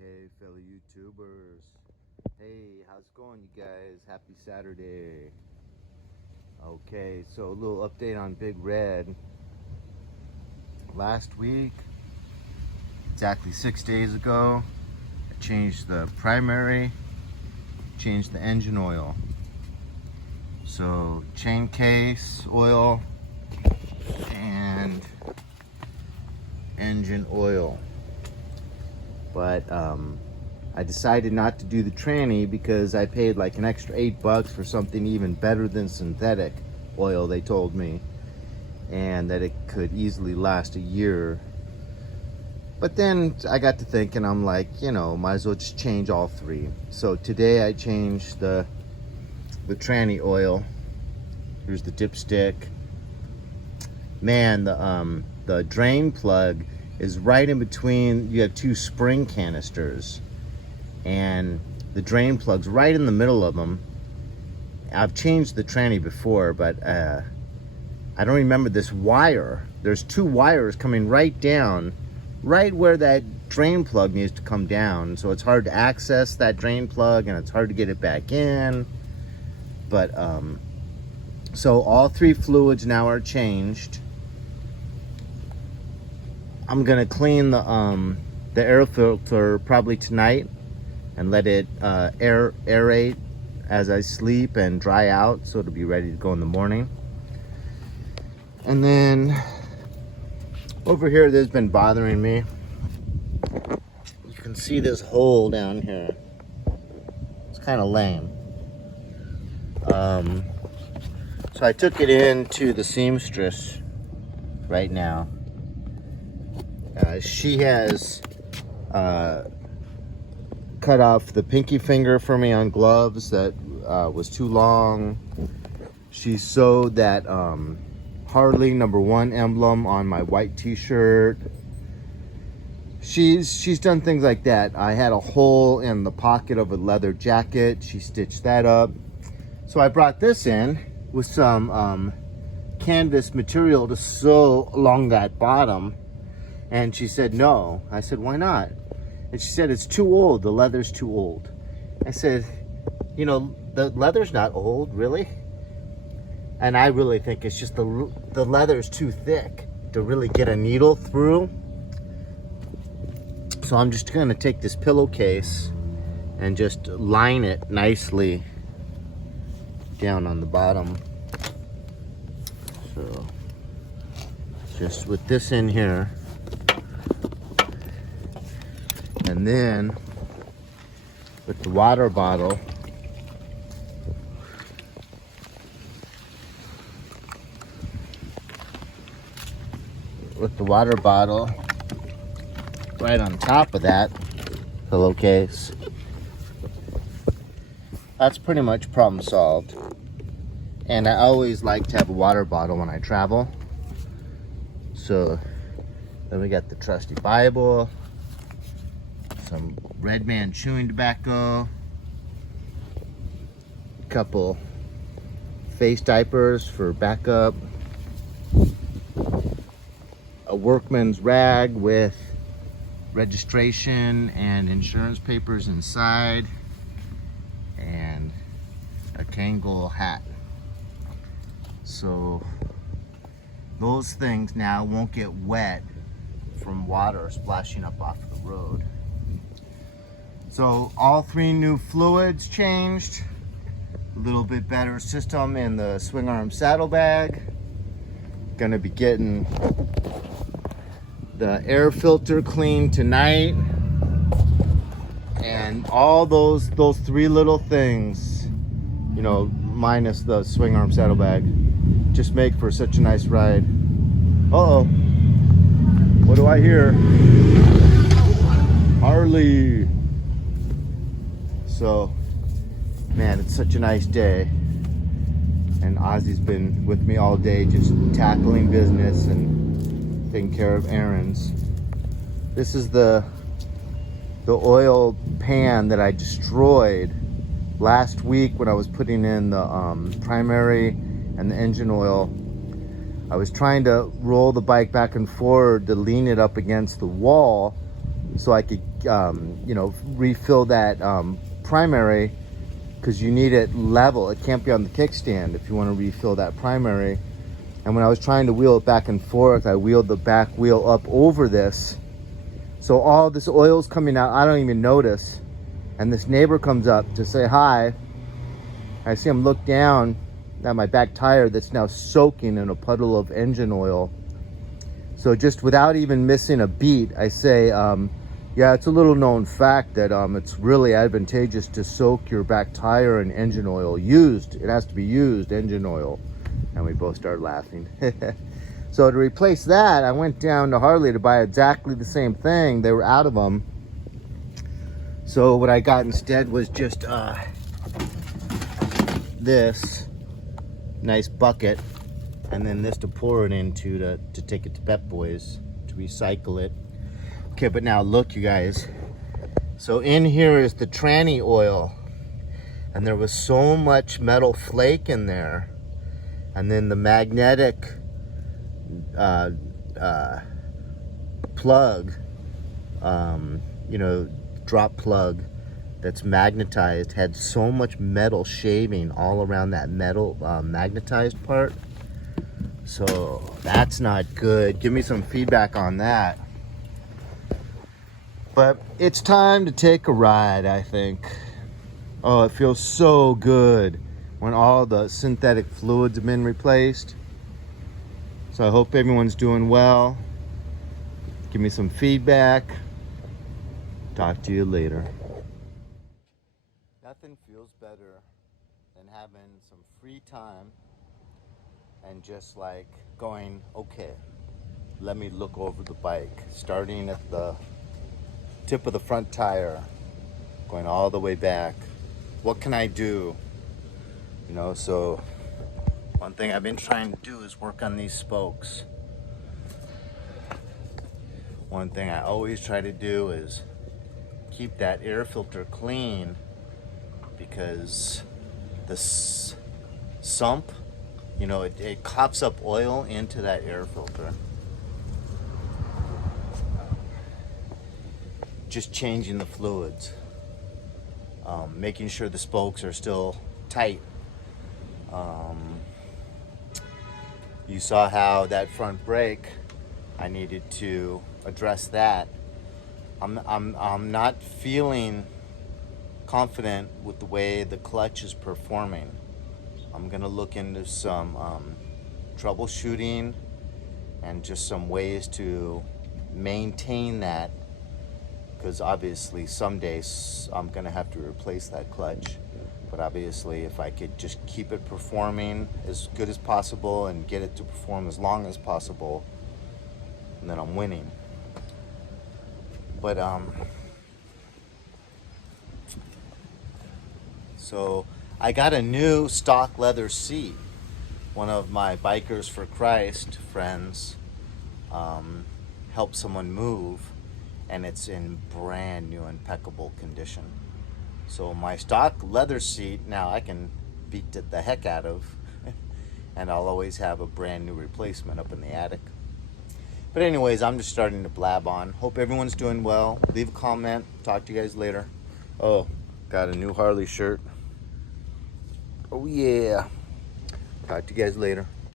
Hey, fellow YouTubers. Hey, how's it going, you guys? Happy Saturday. Okay, so a little update on Big Red. Last week, exactly 6 days ago, I changed the primary, changed the engine oil. So, chain case oil and engine oil. But I decided not to do the tranny because I paid like an extra $8 for something even better than synthetic oil, they told me, and that it could easily last a year. But then I got to thinking, I'm like, might as well just change all three. So today I changed the tranny oil. Here's the dipstick. Man, the drain plug is right in between. You have two spring canisters, and the drain plug's right in the middle of them. I've changed the tranny before, but I don't remember this wire. There's two wires coming right down, right where that drain plug needs to come down. So it's hard to access that drain plug, and it's hard to get it back in. But so all three fluids now are changed. I'm gonna clean the air filter probably tonight and let it aerate as I sleep and dry out, so it'll be ready to go in the morning. And then over here, this has been bothering me. You can see this hole down here. It's kind of lame. So I took it into the seamstress right now. She has cut off the pinky finger for me on gloves that was too long. She sewed that Harley #1 emblem on my white t-shirt. She's done things like that. I had a hole in the pocket of a leather jacket. She stitched that up. So I brought this in with some canvas material to sew along that bottom. And she said, no. I said, why not? And she said, it's too old. The leather's too old. I said, the leather's not old, really. And I really think it's just the leather's too thick to really get a needle through. So I'm just gonna take this pillowcase and just line it nicely down on the bottom. So just with this in here. And then with the water bottle, right on top of that pillowcase, that's pretty much problem solved. And I always like to have a water bottle when I travel. So then we got the trusty Bible, some Red Man chewing tobacco, a couple face diapers for backup, a workman's rag with registration and insurance papers inside, and a Kangol hat. So those things now won't get wet from water splashing up off the road. So all three new fluids changed, a little bit better system in the swing arm saddlebag. Gonna be getting the air filter cleaned tonight, and all those three little things, minus the swing arm saddlebag, just make for such a nice ride. Uh-oh, what do I hear? Harley. So, man, it's such a nice day, and Ozzy's been with me all day just tackling business and taking care of errands. This is the oil pan that I destroyed last week when I was putting in the primary and the engine oil. I was trying to roll the bike back and forward to lean it up against the wall so I could, you know, refill that primary, because you need it level. It can't be on the kickstand if you want to refill that primary. And when I was trying to wheel it back and forth, I wheeled the back wheel up over this. So all this oil's coming out, I don't even notice. And this neighbor comes up to say hi. I see him look down at my back tire that's now soaking in a puddle of engine oil. So just without even missing a beat, I say, yeah, it's a little known fact that it's really advantageous to soak your back tire in engine oil. Used, it has to be used engine oil. And we both started laughing. So to replace that, I went down to Harley to buy exactly the same thing. They were out of them. So what I got instead was just this nice bucket, and then this to pour it into to take it to Pep Boys to recycle it. Okay, but now look, you guys. So in here is the tranny oil, and there was so much metal flake in there. And then the magnetic plug, you know, drop plug that's magnetized, had so much metal shaving all around that metal magnetized part. So that's not good. Give me some feedback on that. But it's time to take a ride, I think. Oh, it feels so good when all the synthetic fluids have been replaced. So I hope everyone's doing well. Give me some feedback. Talk to you later. Nothing feels better than having some free time and just like going, okay, let me look over the bike, starting at the tip of the front tire, going all the way back. What can I do? You know, so one thing I've been trying to do is work on these spokes. One thing I always try to do is keep that air filter clean, because the sump, you know, it coughs up oil into that air filter. Just changing the fluids, making sure the spokes are still tight. You saw how that front brake, I needed to address that. I'm not feeling confident with the way the clutch is performing. I'm gonna look into some troubleshooting and just some ways to maintain that, because obviously someday I'm gonna have to replace that clutch. But obviously if I could just keep it performing as good as possible and get it to perform as long as possible, then I'm winning. But so I got a new stock leather seat. One of my Bikers for Christ friends helped someone move, and it's in brand new impeccable condition. So my stock leather seat now I can beat the heck out of and I'll always have a brand new replacement up in the attic. But anyways, I'm just starting to blab on. Hope everyone's doing well. Leave a comment. Talk to you guys later. Oh, got a new Harley shirt. Oh yeah. Talk to you guys later.